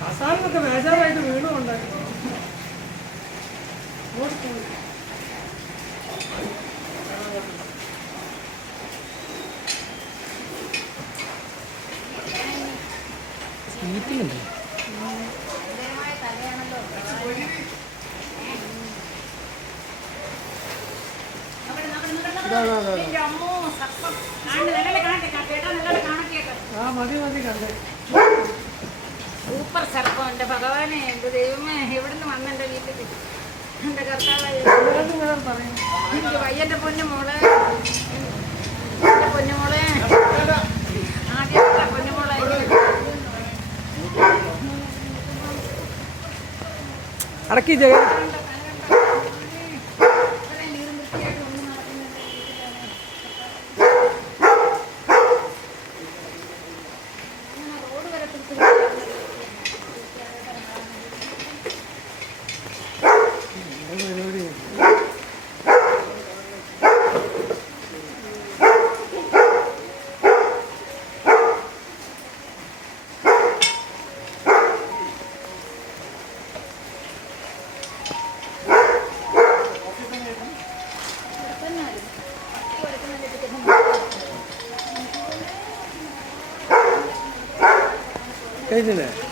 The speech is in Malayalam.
കസാലിനൊക്കെ ബേജാറായിട്ട് വീണു ഉണ്ടാക്കി ഭയങ്കരമായ തലയാണല്ലോ. നോക്കട്ടെ, ആ മതി മതി കണ്ടേ. സൂപ്പർ സർപ്പം എന്റെ ഭഗവാനെ എന്റെ ദൈവമേ എവിടുന്ന് വന്ന എന്റെ വീട്ടിൽ എന്റെ കർത്താവായി എനിക്ക് വയ്യന്റെ പൊന്നു മോളെ. എന്റെ പൊന്നു മോളെ. ആദ്യത്തെ പൊന്നുമോളെ അടക്കി ജയ কেজি না